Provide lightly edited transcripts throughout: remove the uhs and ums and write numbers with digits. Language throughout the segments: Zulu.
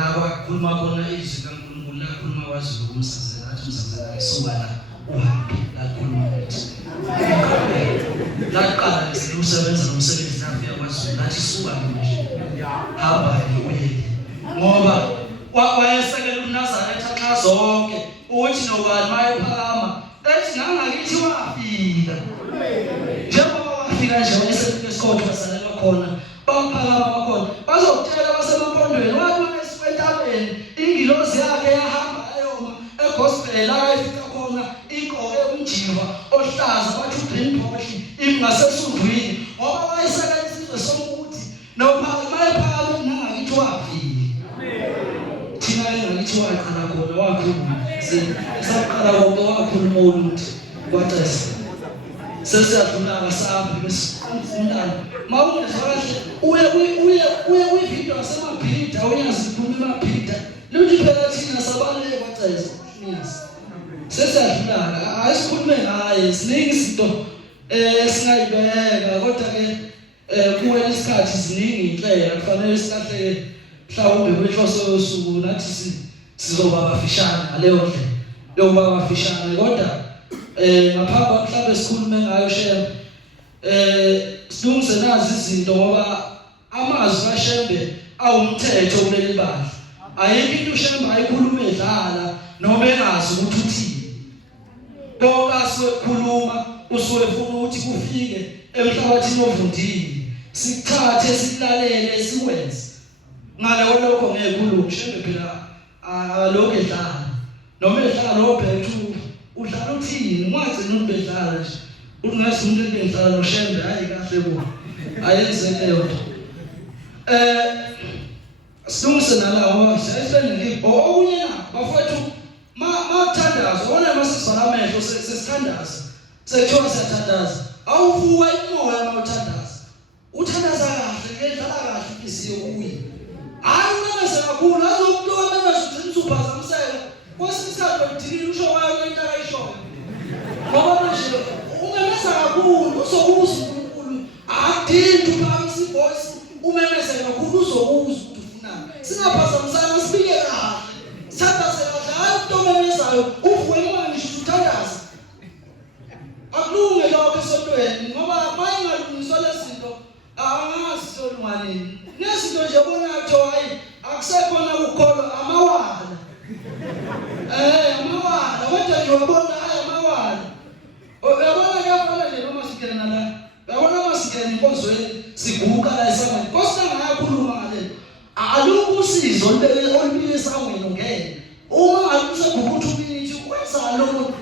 la kwakhuluma khona izwi kaNkulunkulu la khuluma kwaZulu kumsazela athi umsazela isuka la uhambe la khuluma ukuthi la qala ukusebenza nomsebenzi nafika kwaZulu lathi suka nje hamba uye ngoba wayesekela uNazaretha xa zonke uthi nobani mayephakama ethi ngangakithi wafika njengoba wafika nje wayesefika esikhotho basalelwa khona baphakama bakhona bazokutshela basemapondweni wathi esipentabeni ingilozi yakhe yahamba ayoma egospel la ifika khona inkomo umjiva ohlaza bathi uBrindboshi ingasesundwini ngoba wayesekela isizwe sokuthi nophakama mayephakama ngangakithi wafika thina engakithi waqala khona wakhuluma sesaqala konke wakhuluma ukuthi kwathesi sesiyadlula kasabi besifundana mawungezwa kahle uye video yasemabhida uyazikhuluma emabhida luthi phela thina sabaleke kwathesi sesiyadlula ayisikhulume ngaye siningi izinto singayibeka kodwa ke kuwe isikhathi ziningi inhlela kufanele silahleke mhlawumbe kwenhloso yosuku nathi sizoba bafishane ngaleyo ndlela yokuba bafishane kodwa ngaphambi mhlawumbe sikhulume ngayo shema silungise nazi izinto ngoba amazwi kaShembe awumthetho kuleli bandla ayikho into uShembe ayikhuluma edlala noma engazi ukuthi uthini konke asikhuluma usuke ufuna ukuthi kufike emhlabathini ovundile sikuthathe silalele sikwenze ngale lokho ngeke khuluma uShembe phela alokho edlala noma edlala lo bhethu udlala uthini ungagcina ubedlala nje ungazi umuntu edlala noShembe hayi kahle bo ayenzeke yonke silungise nalawo siyafene okunye bafowethu mathandazo wona masizala amehlo sesithandaza sekuthiwa siyathandaza awuvuka imoya mawuthandaza uthandaza kahle ngedlala kahle inhliziyo kuye hayi unamase kakhulu azomuntu wamemeza uphazamiseka kwesisikhathi udilile usho wayo into ayishoyo ngoba manje umemeza kakhulu uzokuza uNkulunkulu akudingi uphakamisa ivoice umemeza kakhulu uzokuza ukuthi ufunani singaphazamisana sibike kahle sathaze kahle hayi into omemezayo uvuke imali nje uthandaza akulunge lokho esontweni ngoba mayingalungiswa lezinto angazi solunganini nezinto nje bonathi hayi akusekhona ukukholwa amawala amawala kodwa nje wabona amawala uyabona ngiyafana nje noma sikena la uyabona masikena inkozweni siguka la esamani Nkosi ngayakhuluma ngale alukho usizo olubile esangweni ungene uma akuseguqa ukuthi ubinithi ukwenza lokho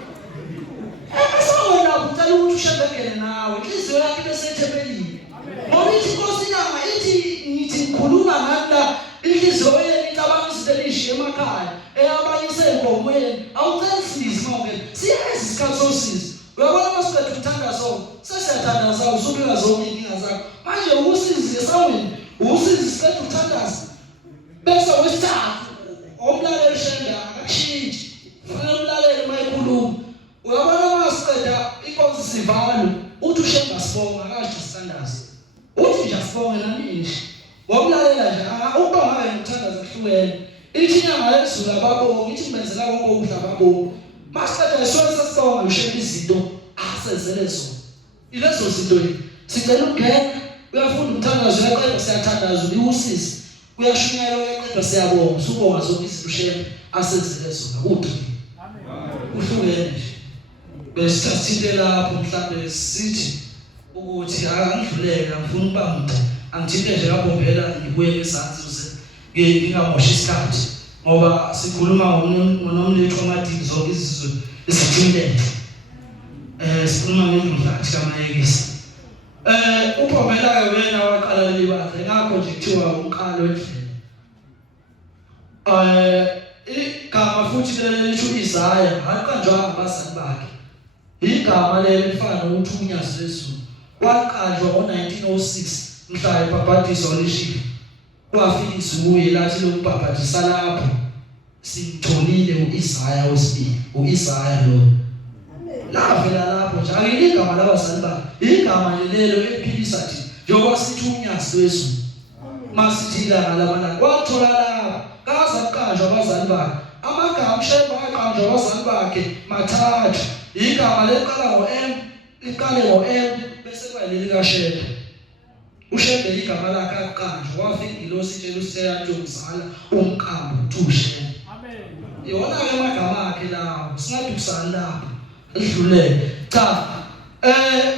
esangweni lapho ucela ukuthi ushebekele nawe inhliziyo yakhe besethebelini ngoba ithi Nkosi nyanga ithi ngithi ngikhuluma ngala inhliziyo yenu icabanga izinto elishiye emakhaya eyabayise engomweni awucelsisi mawuke siyazi isikhathi sosizo uyabona masibethu uthandazo sesiyathandaza usubika zonke inkinga zakho manje usizi esawini usizi sibethu uthandaza bese wesithathu omlaleli Shembe akashintshi fanele umlaleli mayikhuluma uyabona masiceda inkonzo sivalo uthi uShembe asibonga akade sithandaza uthi nje asibonge namini wamlalela nje ukuba ngabe ngithandaza kuhlukene ithi nyanga yezulu ababonga ithi ngibenzela konke ukudla ababonga masiceda isona sasibonga uShembe izinto asezele zona ilezo zinto sicela ungena uyafunda umthandazo uyaqeda siyathandaza uyiwusisi uyashunyela uyaqeda siyabonga usubonga zonke izinto uShembe asezele zona uthi uhlukene nje bese sithinte lapho mhlambe sithi ukuthi angidluleke ngifuna ukubamba angithinte nje kabombela ngibuye esantsi ngingamoshi isikhathi ngoba sikhuluma ngonomletho wamadiki zonke izizwe esithile sikhuluma ngomhlathi kaMayekisi ubombela ke wena waqala libandla ngakho nje kuthiwa umqalo endlela igama futhi lelisho Isaya haqanjwa abazali bakhe igama lelifana ukuthi unyazi lezulu waqanjwa ngo1906 mhla ebhabhadiswa lishilo kwafika izuye lathi lokubhabhadisa lapho simtholile uIsaya wesibili uIsaya lo lavela lapho nje akuyigama labazali bakhe igama lelo eliphilisa thina njengoba sithi unyazi lwezulu masithi ilanga lamalanga wathola lapho kaza abazali bakhe. Amagama uShembe aqanjwa abazali bakhe mathathu. Igama leqala ngo-M, liqale ngo-M bese kuba leli kaShembe. uShembe igama lakhe aqanjwa wafika ingilosi itshela uSeyathi yokuzala umqambo uShembe. Amen. Yona ke amagama akhe lawo singathi kusala lapha edlulele. Cha.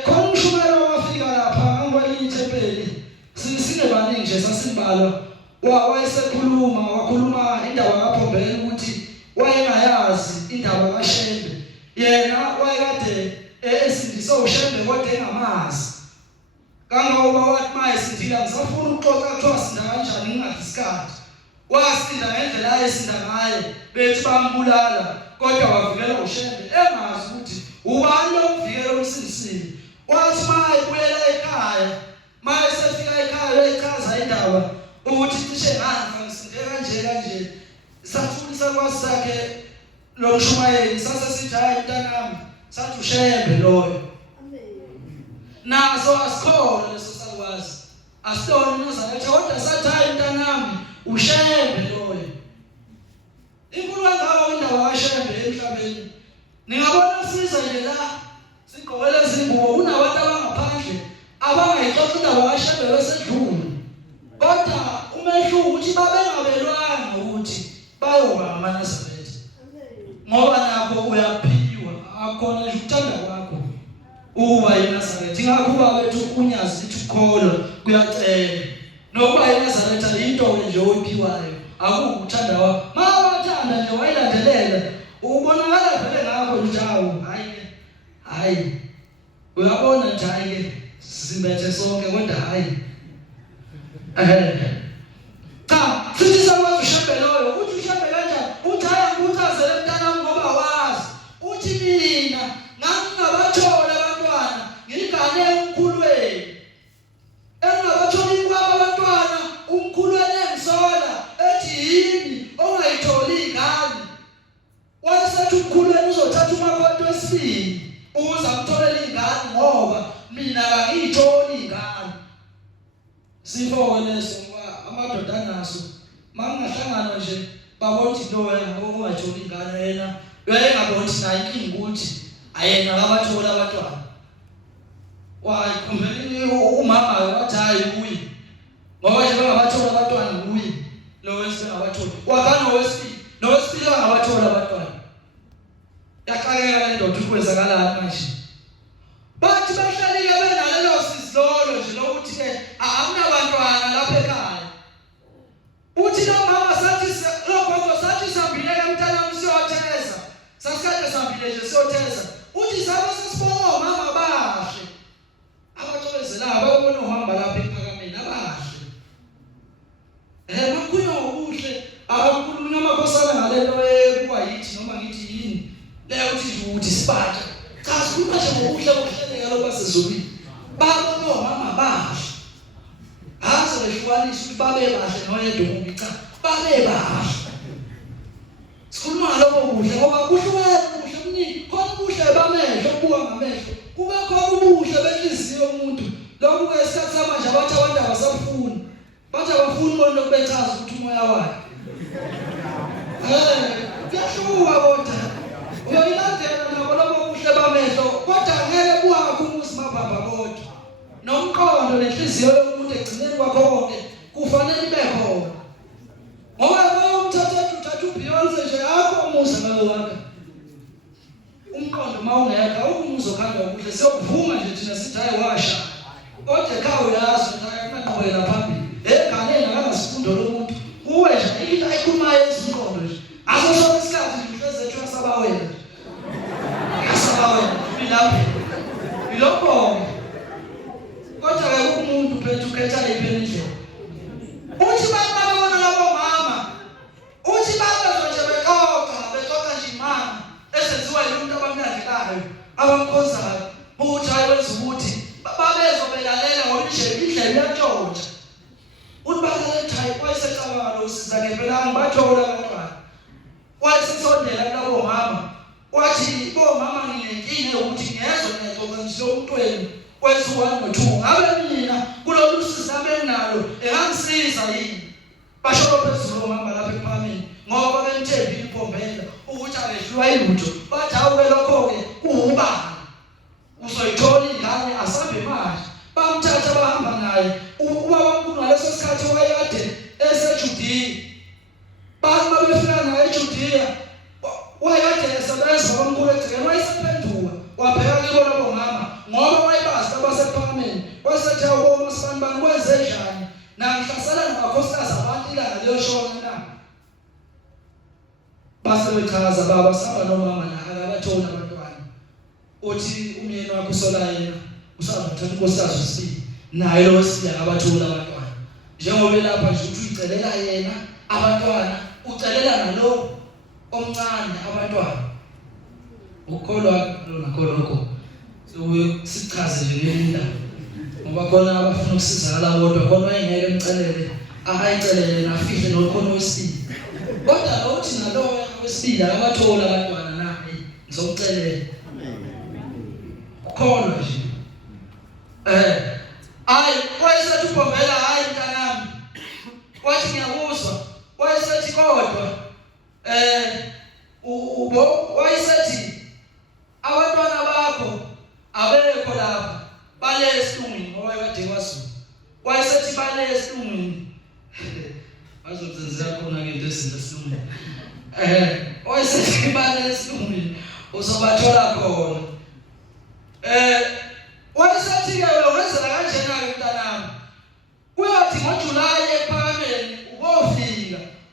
Khona umshumela wafika lapha angwalinye ithempeli. Sinebaningi nje sasibalwa. Wakhuluma indaba kaPhombela ukuthi wayengayazi indaba kaShembe. Yena wayekade esindisa uShembe kodwa engamazi. Kangoba wathi mayesindile ngisafuna ukuxoxa kuthiwa sinda kanjani ngingathi isikhathi. Wasinda ngendlela ayesinda ngaye bethi bambulala kodwa wavikela uShembe engazi ukuthi ubani lo uvikela umsindisile. Wathi mayebuyela ekhaya, mayesefika ekhaya echaza indaba ukuthi cishe ngani ngisinde kanje. Safundisa kwasakhe lo mshumayeli sasesithi hayi mntanami sathi uShembe loyo. Naso asikhona leso sakwazi. Asitona nozaletha kodwa sathi hayi mntanami uShembe loyo. Inkulu ngawo indaba kaShembe emhlabeni. Ningabona siza nje la sigqokele izingubo kunabantu abangaphandle abangayixoxa indaba kaShembe besedlule. Kodwa umehluko ukuthi babengabelwanga ukuthi bayoba amaNazaretha. Ngoba nakho uyaphiwa akhona nje ukuthanda kwakho uba yiNazaretha. Ingakho babethu unyazi lithi ukholwa kuyacela. Nokuba yiNazaretha into nje oyiphiwayo akukuthanda kwakho. Mawathanda nje wayilandelela ubonakala vele ngakho njalo. Hayi uyabona nje hayi simbethe sonke kodwa hayi cha sithi sakwazi uShembe loyo uthi uShembe kanjani uthi hayi ngikuchazele mntanami ngoba wazi uthi mina ngangingabathola abantwana ngigane umkhulweni engabatholi kwabo abantwana umkhulweni engisola ethi yini ongayitholi ingane wayesethi umkhulweni uzothatha umakoti wesibili ukuze amtholele ingane ngoba mina ngangiyitholi ingane. Sifo leso amadoda anaso mangahlangana nje babona ukuthi loya ongatholi ingane yena uyayengabona ukuthi nayo inkinga ukuthi ayena abathola abantwana. Wayikhumele umama wathi hayi uyi ngoba nje bangabathola abantwana uyi lo wesibili abathola wakana nowesibili angabathola abantwana. Yaqhakeka le ndoda ukwenzakalani manje. Bathi bahlalile benalelo sizolo nje lokuthi ke akunabantwana lapha ekhaya. Uthi lo mama sathi lo gogo sathi sambile emntanami siyotheza. Sasikade sambile nje siyotheza. Uthi sabe sisibona mama bahle. Abaxolezela bayobona uhamba lapha ephakameni abahle. Bakhulunywa ngobuhle abakhulunywa amakhosana ngalento kuba yithi noma ngithi yini. Leyo uthi sibatsha. Cha sikhuluma nje ngobuhle bokuhleleka lokho sezobile. Babona mama bahle. Hazo lehlukanisa ukuthi babe bahle noyedwa umuntu cha babe bahle. Sikhuluma ngalokho kuhle ngoba kuhlukene kuhle kuningi khona kuhle bamehlo kubuka ngamehlo kube khona ubuhle benhliziyo yomuntu. Lokho ke isikhathi samanje abantu abasafuni. Bathi abafuni bona bechaza ukuthi umoya wakhe. Kuyahluka kodwa. Uyayilandela nabo lokho kuhle bamehlo kodwa ngeke buhamba umuzi mababa kodwa. Nomqondo lenhliziyo yomuntu egcineni kwakho konke kufanele ibe khona. Ngoba uthatha uBeyonce nje akho umuzi ngabe wakhe. Umqondo mawungekho ukumuzo khanda kuhle siyokuvuma nje thina sithi hayi washa. Kodwa ekhaya uyazi ukuthi akunaqhubekela phambili. Egane ngakasifundo lomuntu. Kuwe nje into ayikhulumayo ezinqondo nje. Asosho isikhathi inhliziyo zethu asabawela. Asabawela bilapha. Bilokho. Kodwa ke umuntu phethu ukhetha iphela indlela. Uthi babona labo mama. Uthi baba nje bexoxa nje imama esenziwa yimuntu abamlandelayo abamkhonzayo. Uthi ayenza ukuthi babezobelalela ngoba nje indlela iyatshontsha. Uthi balalela hayi kwayesecabanga lo sizake phela ngibathola abantwana. Wayesesondela kulabo mama. Wathi bo mama nginenkinga ukuthi ngezwe ngixoxa nje lo mntweni kweziwa no2 ngabe mina kulolu sizabe nalo engangisiza yini Basho phezulu ngihamba lapha ePhalamende ngoba bemthembi iPhombela ukuthi abehlwa ilutho bathi awuke lokho ke kuubani uzoyithola ingane asabe manje bamthatha bahamba naye ubaba uNkulunkulu ngaleso sikhathi wayekade eseJudiya bama befika naye eJudiya wayekade esebenza kaNkulunkulu egcikeni wayesephenduka wabheka kibo labo mama ngoba wayebazi abasePhalamende wasethi awubona sibanibani kwenze njani namhlasela nabakhosikazi abantu ilanga liyoshona na base bechaza baba saba nomama na akabathola abantwana uthi umyeni wakho usola yena usazothatha inkosikazi wesibili naye lo wesibili akabathola abantwana njengoba lapha nje uthi uyicelela yena abantwana ucelela nalo omncane abantwana ukholwa nakholwa lokho sichaze nje ngelinda ngoba khona abafuna ukusizakala bodwa khona engeke emcelele akayicelele nafihle nokhona wesibili kodwa uthi nalo wesibili akabathola abantwana naye ngizokucelela khona nje wayesethi uPhombela hayi mntanami wathi ngiyakuzwa wayesethi kodwa wayesethi abantwana bakho abekho lapha bale esilungwini ngoba kade kwaZulu wayesethi bale esilungwini azozenzela khona ke into ezinto esilungwini wayesethi bale esilungwini uzobathola khona wayesethi ke wenzela kanjena ke mntanami uyathi ngoJulayi ePhalamende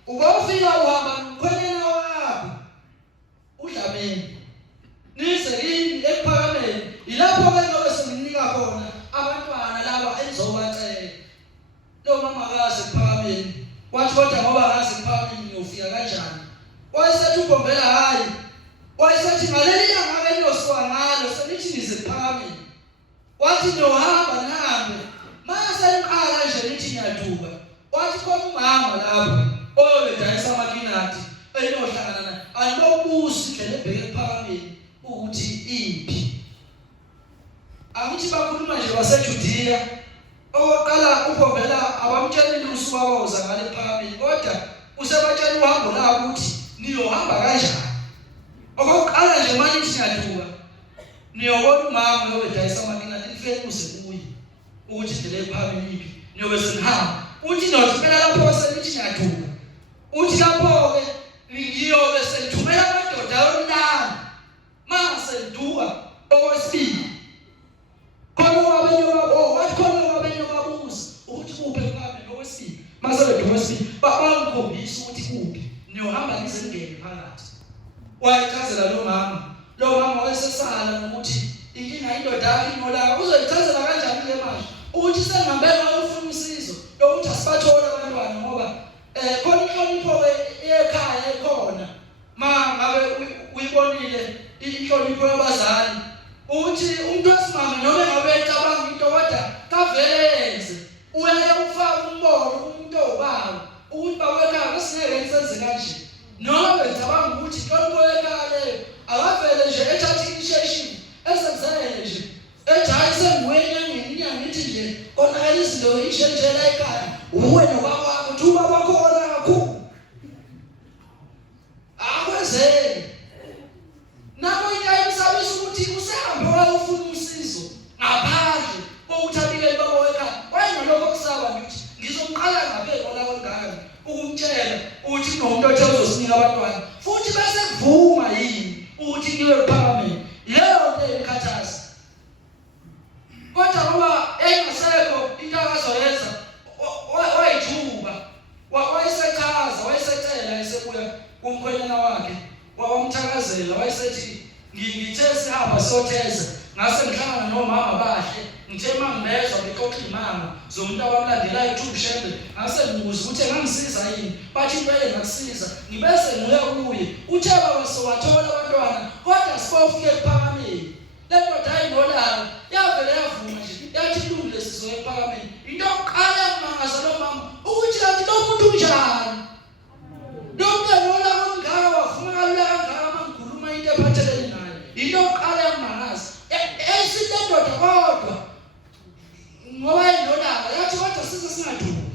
ubofika uhamba nomkhwenyana wakho uDlamini nize yini ePhalamende ilapho ke ngobe senginika khona abantwana laba enzobacela lo mama akaze ePhalamende wathi kodwa ngoba akaze ePhalamende ngiyofika kanjani wayesethi uPhombela hayi wayesethi ngaleli nyanga eniyoswa ngalo senithi nize ePhalamende wathi nohamba nahambe mase liqala nje lithi ngiyaduka wathi khona umama lapho oyedayisa amakinathi enohlangana naye alibobusi indlela ebheke ePhalamende ukuthi iphi angithi bakhuluma nje waseJudiya oqala uPhombela abamtshela usuku abawoza ngale ePhalamende kodwa usebatshela uhambo labo ukuthi niyohamba kanjani okokuqala nje manje nithi ngiyaduka niyobona umama oyedayisa amakinathi ifike kuze kuye ukuthi indlela ePhalamende iphi niyobe senihamba uthi nothumela lapho senithi ngiyaduka uthi lapho ke ngiyobe senithumela amadoda omnani mase nduka okwesibili khona wathi khona wabenyobabuza ukuthi kuphi ePhalamende okwesibili mase beduka okwesibili bangikhombisa ukuthi kuphi niyohamba nize ngene phakathi wayichazela lo mama wayesesala ukuthi inkinga indoda yakhe inolaka uzoyichazela kanjani le manje ukuthi sengihambe ngayofuna usizo lokuthi asibathola abantwana ngoba khona inhlonipho ekhaya ekhona ngabe uyibonile inhlonipho yabazali ukuthi umuntu wesimame noma ngabe ecabanga into kodwa kavenze uyaye ufaka umbono kumuntu obaba ukuthi bawekhaya kusingeke senze kanje noma becabanga ukuthi inhlonipho ekhaya leyo akavele nje ethatha initiation esenzele nje ejayise ngwenye ngithi nje kona izinto ishenjela ekhaya uwena kwakho thuba bakhona kakhulu akwenzele nabo ikayimsabisa ukuthi usehambe wayofuna usizo ngaphandle kokuthi abikele baba ekhaya wayenalokho kusaba ngithi ngizomqala ngabeko la kwengane ukumtshela ukuthi kunomuntu othe uzosinika abantwana futhi bese kuvuma yini ukuthi ngiwe ePhalamende leyo nto ekhathaza kodwa ngoba engasekho into akazoyenza wayijuba wayesecela esebuya kumkhwenyana wakhe wamthakazela wayesethi ngithe sihamba sotheza ngase ngihlangana nomama bahle ngithe mangibezwa bexoxa imama zomuntu abamlandelayo uThubishembe ngase ngibuza ukuthi engangisiza yini bathi impela ngakusiza ngibese nguya kuye uthe baba sowathola abantwana kodwa sibofike ePhalamende lento ayinolaka yavele yavuma nje yathi ilungile sizo ePhalamende into yokuqala mangaza lo mama ukuthi kanti lo muntu unjani lo muntu nola ngaka wafuna kangaka mangikhuluma into ephathelene naye into yokuqala mangaza esinendoda kodwa ngoba inolaka yathi kodwa size singaduki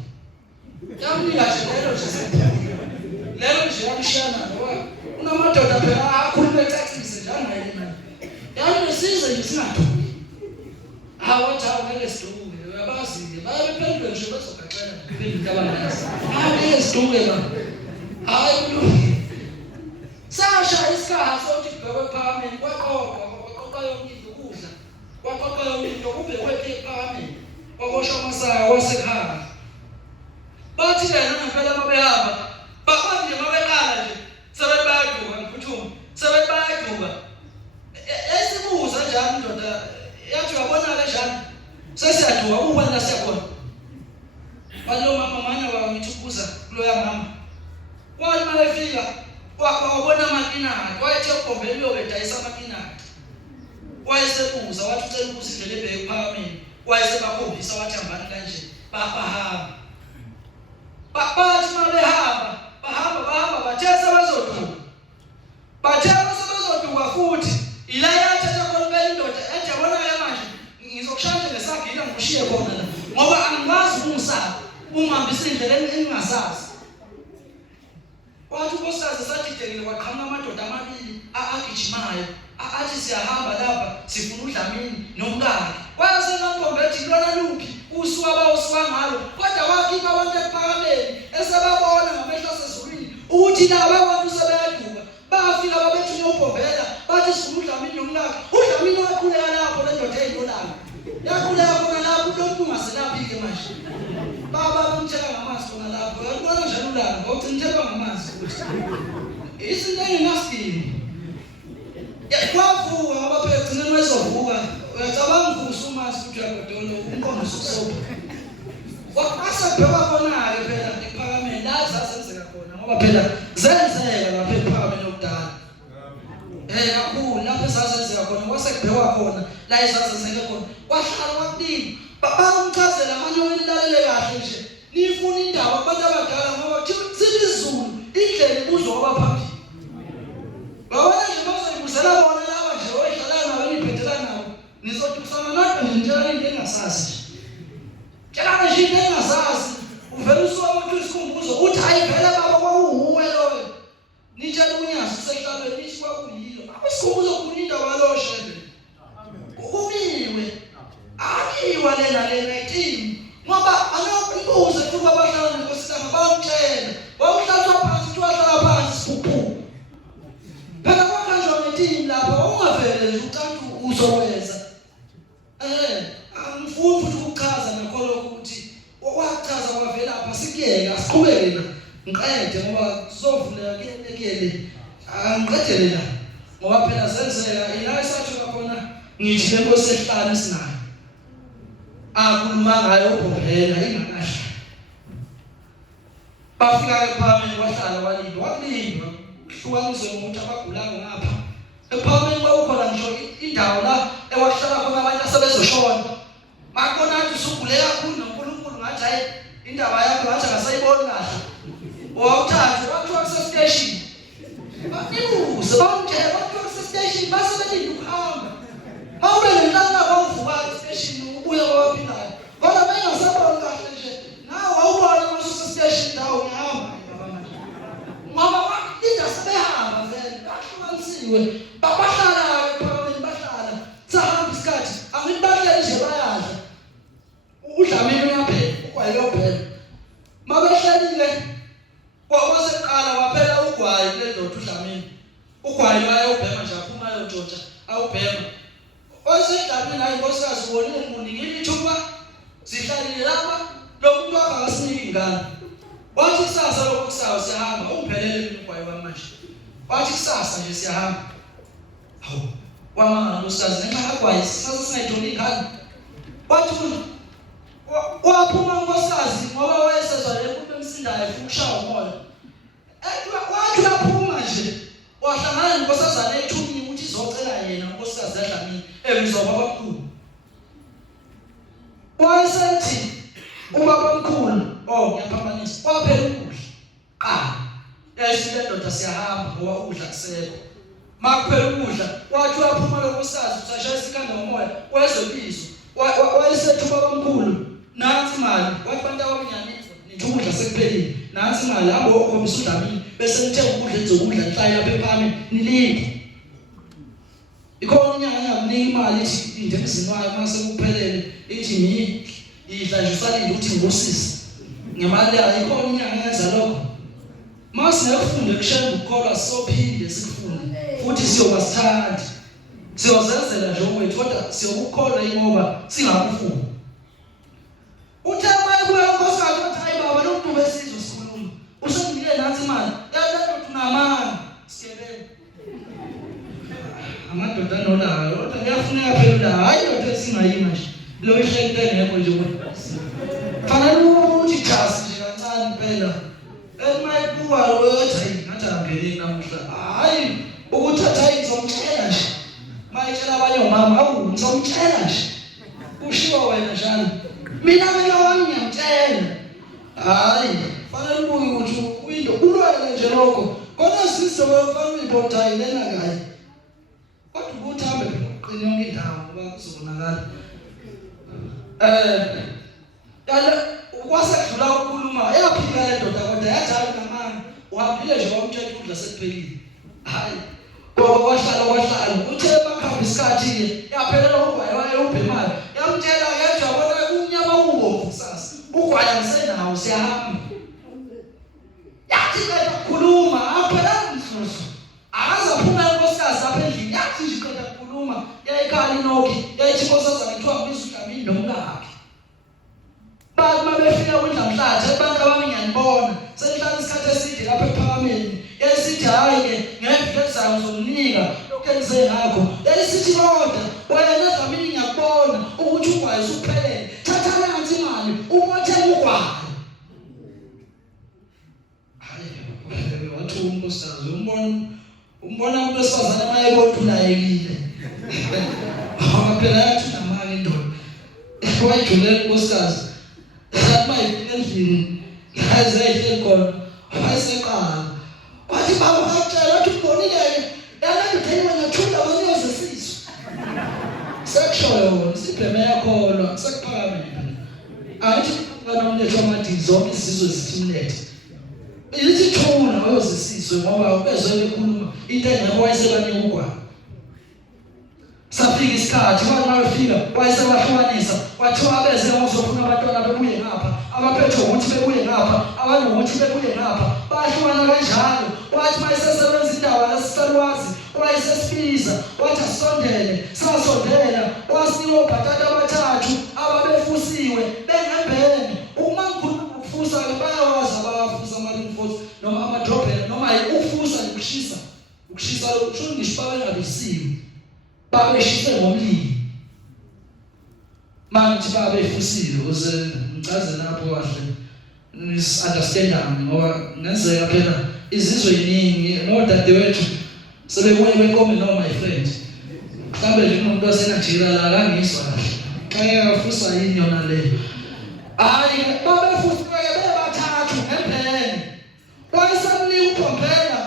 yamnika nje lelo lelo nje yakushiyana ngoba unamadoda phela akhuluma ecacise njalo naye manje yani nesize nje singathuki awathi awungeke siduke uyabazi-ke bayabephendula nje bezogaxela into abanazi ngeke siduke ba hayi kulungile sasha isikhaha sokuthi kubhekwe ephakameni kwaqoqa yonke into ukudla kwaqoqa yonke into kube kwethe ephakameni kwaboshwa amasaka wasekhaya bathi lena ngempela mabehamba babanje mabeqala nje sebethi bayaduka ngiphuthuma sebethi bayaduka esibuza njani ndoda yathi wabona kanjani sesiyaduka uba la siyakhona balo mama manje wangithukuza kuloya mama kwathi malefika wabona amakinati wayethi ugombela uyobedayisa amakinati wayesebuza wathi ucela ukuza indlela ebheke ephakameni wayesebakhombisa wathi hambani kanje bahamba bathi mabehamba bahamba bathe sebezoduka futhi ila yathatha khona indoda ethi yabona-ke manje ngizokushaya ngesagila ngikushiye khona la ngoba angikwazi ukungisaba ungihambisa endleleni engingasazi wathi unkosikazi sadidekile kwaqhamuka amadoda amabili agijimayo athi siyahamba lapha sifuna uDlamini nomkakhe wayesengakhombethi lona luphi usuka bawusuka ngalo kodwa wakhipha abantu ephakameni esebabona ngamehlo asezulwini ukuthi laba abantu sebeyaduka bafika babethu nyobhombela bathi sifuna uDlamini nomkakhe uDlamini waqhuleka lapho lendoda eyinolanga yaqhuleka khona lapho umuntu ungaselaphi-ke manje baba bamtshela ngamanzi khona lapho yabona njalo ulanga ngokuthi ngitshelwa ngamanzi ukuthi izinto engingasidingi kwavuka ngoba phela gcina wezovuka uyacabanga uvusa umazi ukuthi uyagodolo umqondo sokusoba wasebheka khona-ke phela ephakameni la zasenzeka khona ngoba phela zenzeka lapha ephakameni okudala kakhulu lapho ezazenzeka khona kwasekubhekwa khona la ezazenzeke khona kwahlala kwakuningi bamchazela amanye wenilalele kahle nje nifuna indaba abantu abadala ngoba sithi izulu indlela ibuzwa kwabaphambili babona nje bazoyibuzela bona laba nje oyihlala nabo nibhedela nabo nizothusana nodwa nje njalo into engasazi tshela nje into engasazi uvele usuka umuntu isikhumbuzo uthi hayi vele baba kwawuhuwe loyo nitshela unyazi usehlalweni nithi kwakuyilo isikhumbuzo kuninda kwaloshebe kubiwe akiwa lena iqini ngoba anokubuza futhi abahlala nenkosikazi bamtshela wawuhlathwa phansi uthi wahlala phansi siphuphu phela kwakanjwa ngetini lapho ungavele nje ucathi uzokwenza angifuni futhi ukuchaza nakho lokho ukuthi wachaza kwavela apha sikuyeka siqhubeke la ngiqede ngoba sizovuleka kuyelekele angiqedele la ngoba phela zenzeka ila esathola khona ngithi le nkosi ehlala esinayo akhuluma ngayo ubhombela ingakahle bafika ephakameni kwahlala walindwa hlukaniswe ngokuthi abagulayo ngapha ephakameni kwawukhona ngisho indawo la ewahlala khona abantu asebezoshona makubona ukuthi usugule kakhulu noNkulunkulu ngathi hayi indaba yakho ngathi akasayiboni kahle wawuthathe wathiwa kusestation bakibuze bamtshela bathiwa kusestation basebelinda ukuhamba mawube nenhlanga bawuvuka estation ubuye kwabaphilayo kodwa bengasaboni kahle nje nawe wawubona kusestation ndawo ngihamba ngoba inda sebehamba vele bahlukanisiwe bahlala ephakameni bahlala sahamba isikhathi angibahlele nje bayadla uDlamini uyaphela ugwayi lophela mabehlalile kwaseqala waphela ugwayi kule ndoda uDlamini ugwayi ayobhema nje aphuma ayotshontsha awubhema oseDlamini hayi nkosikazi ubonile ngikunike ithuba sihlalile lapha lo muntu wakho akasiniki ingane wathi kusasa lokho kusayo siyahamba ungiphelele ugwayi wamanje wathi kusasa nje siyahamba hawu wamanga nkosikazi ngenxa kagwayi sasa singayitholi ingane wathi waphuma nkosikazi ngoba wayesezwa le muntu emsindayo ufuna ukushaya umoya wathi waphuma nje wahlangana nenkosazana ethunyiwe ukuthi izocela yena nkosikazi yaDlamini ebizwa babamkhulu wayesethi ubabamkhulu ngiyaphambanisa kwaphela ukudla yayisile ndoda siyahamba ngoba ukudla kusekho makuphela ukudla wathi waphuma lokusazi usashaya isikhanda ngomoya wayezobizwa wayesethi ubabamkhulu nansi imali wathi bantu abamnyama nithi ukudla sekuphelile nansi imali hamba ukhombisa uDlamini bese nithenga ukudla ezokudla nihlala lapha ephakame nilinde ikhona inyanga kunika imali ithi inde emzini wayo mase kuphelele ithi idla nje usalinde ukuthi ngosisi ngemali yayo ikhona inyanga yenza lokho mase ngiyafunde kushaya ukukholwa sophinde sikufunde futhi siyobasithanda siyozenzela nje okwethu kodwa siyokukholwa ingoba singakufuni uthema kuya nkosikazi uthi hayi baba lo muntu besizwe sikhuluma usengile nathi imali yalento tunamanga sikelele amadoda nolalo kodwa kuyafuneka phela hayi into esingayima nje lo ihlekile ngekho nje fanele ukuthi just nje kancane phela emayibuwa wethi ngathi angene namuhla hayi ukuthatha izomtshela nje mayitshela abanye omama awu ngizomtshela nje ushiwa wena njalo mina wami ngiyamtshela hayi fanele ubuye ukuthi uyinto ulwele nje lokho kodwa sizofanele ibothayi lena kayi kodwa ukuthi hambe uqine yonke indawo ngoba kuzobonakala yala ukwasekudlula ukukhuluma yaphika le ndoda kodwa yathanda namanga uhambile nje wamtshela ukudla sekuphelile hayi ngoba wahlala uthe emakhamba isikhathi ke yaphelela ugwayi wayophe imali yamtshela yathi yabona umnyama ubomvu kusasa ugwayi ngisenawo siyahamba yathi qeda ukukhuluma aphela umhloso akazaphuma inkosikazi lapha endlini yathi nje qeda ukukhuluma yayikhala inoki yayithi inkosikazi ngithiwa ngibiza uDlamini nomkakhe bathi mabefika kudlamhlathe abantu abami ngiyanibona senihlala isikhathi eside lapha ephakameni yayisithi hayi ke ngevile zayo uzomnika lokho engize ngakho yayisithi kodwa wena Dlamini ngiyakubona ukuthi ugwayi usuphelele thatha nansi imali ubothe ugwayi hayi wathi unkosikazi umbona umuntu esifazane mayebona ulayekile phela yathi namanga indoda wayijulela unkosikazi yathi mayifika endlini hayizehle khona wayeseqala wathi baba ngakutshela ukuthi ubonile yalento theni wena thula abanyoze sisho sekushoyo sibheme yakholwa sekuphakamile ayithi kanomlethe wamathi zonke isizwe zithimlethe ithi thuna wayozisizwe ngoba ubezwe bekhuluma into engekho wayesebanika ugwayi safika isikhathi kwathi mawefika wayesebahlukanisa wathiwa abeze ngozofuna abantwana bebuye ngapha abaphethe ukuthi bebuye ngapha abanokuthi bebuye ngapha bahlukana kanjalo wathi mayisesebenza indaba lesisalwazi wayesesibiza wathi asondele sasondela wasinika obhatata abathathu ababefusiwe bengembene uma ngikhuluma ukufusa bayawazi abafusa amalimfosi noma amadrobhela noma ukufusa ukushisa kusho ngisho babengabisiwe babeshise ngomlilo manje babefusile ukuze ngicaze lapho kahle understand ngoba ngenzeka phela izizwe eziningi nodadewethu sebebuye benkomo no my friend mhlambe nje umuntu wasenajira la akangizwa kahle xa yafusa yini yona le hayi babefusile bebathathu ngempeleni wayesamnika uphompela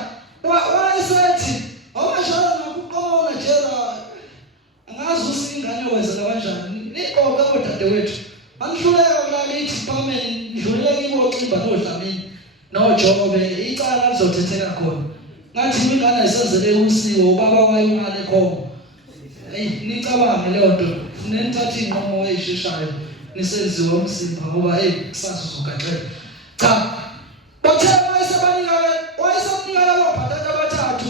wayesethi awashaya ngokuqona jela angazi usingane wenzela kanjani niqoqa kodadewethu angihluleka kulalithi phameni ndluleke kibo ximba noDlamini noJobe icala lizothetheka khona ngathi ingane ayisenzele usiko ubaba wayo ngale khomo nicabange leyo nto nenithatha inqomo eyisheshayo nisenziwe umsimba ngoba kusasa uzogaxela cha bathe wayesabanika labo bhatata abathathu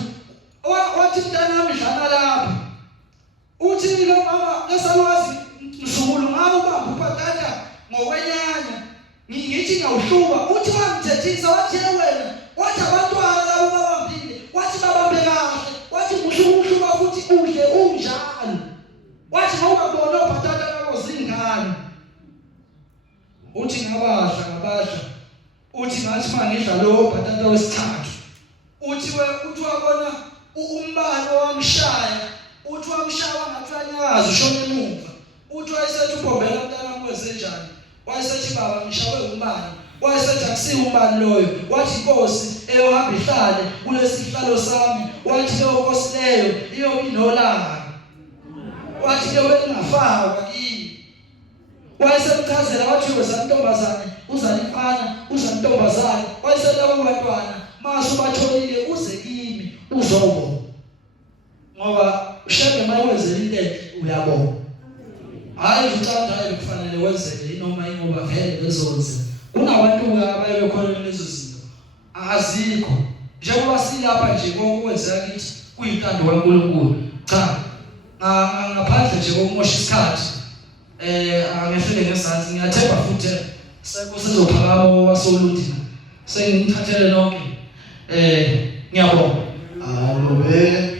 wathi mntanami dlana lapha uthi lo mama lesalwazi msukulu ngawo ubamba ubhatata ngokwenyanya ngithi ngawuhluba uthi wangithethisa wathi wena wathi abantwana labo babambile wathi babambe kahle wathi muhluba futhi udle unjalo wathi ngoba bona ubhatata labo zingane uthi ngabadla uthi ngathi mangidla lo bhatata wesithathu uthi wabona umbane wamshaya uthi wamshaya ngathwanyaza ushona emuva uthi wayesethi ubhombela mntanami kwenzenjani wayesethi baba ngishawe umbane wayesethi akusiyo umbane loyo wathi inkosi eyohamba ihlale kulesihlalo sami wathi leyo nkosi leyo iyoba inolaka wathi ke wena ngafakwa kimi wayesemchazela wathi uzantombazane uzanifana uzantombazane wayesela abantwana mase ubatholile uze kimi uzobona ngoba ushebe mayenze into uyabona hayi ucanda kufanele wenzele noma ingoba vele bezonze kunabantu abaye bekhona lezo zinto azikho njengoba silapha nje kokwenza kithi kuyintando kaNkulunkulu cha ngaphandle nje kokumosha isikhathi angifike ngesizathu ngiyathemba futhi sekusezophakama wasolundina sengithathele lonke ngiyabonga amen.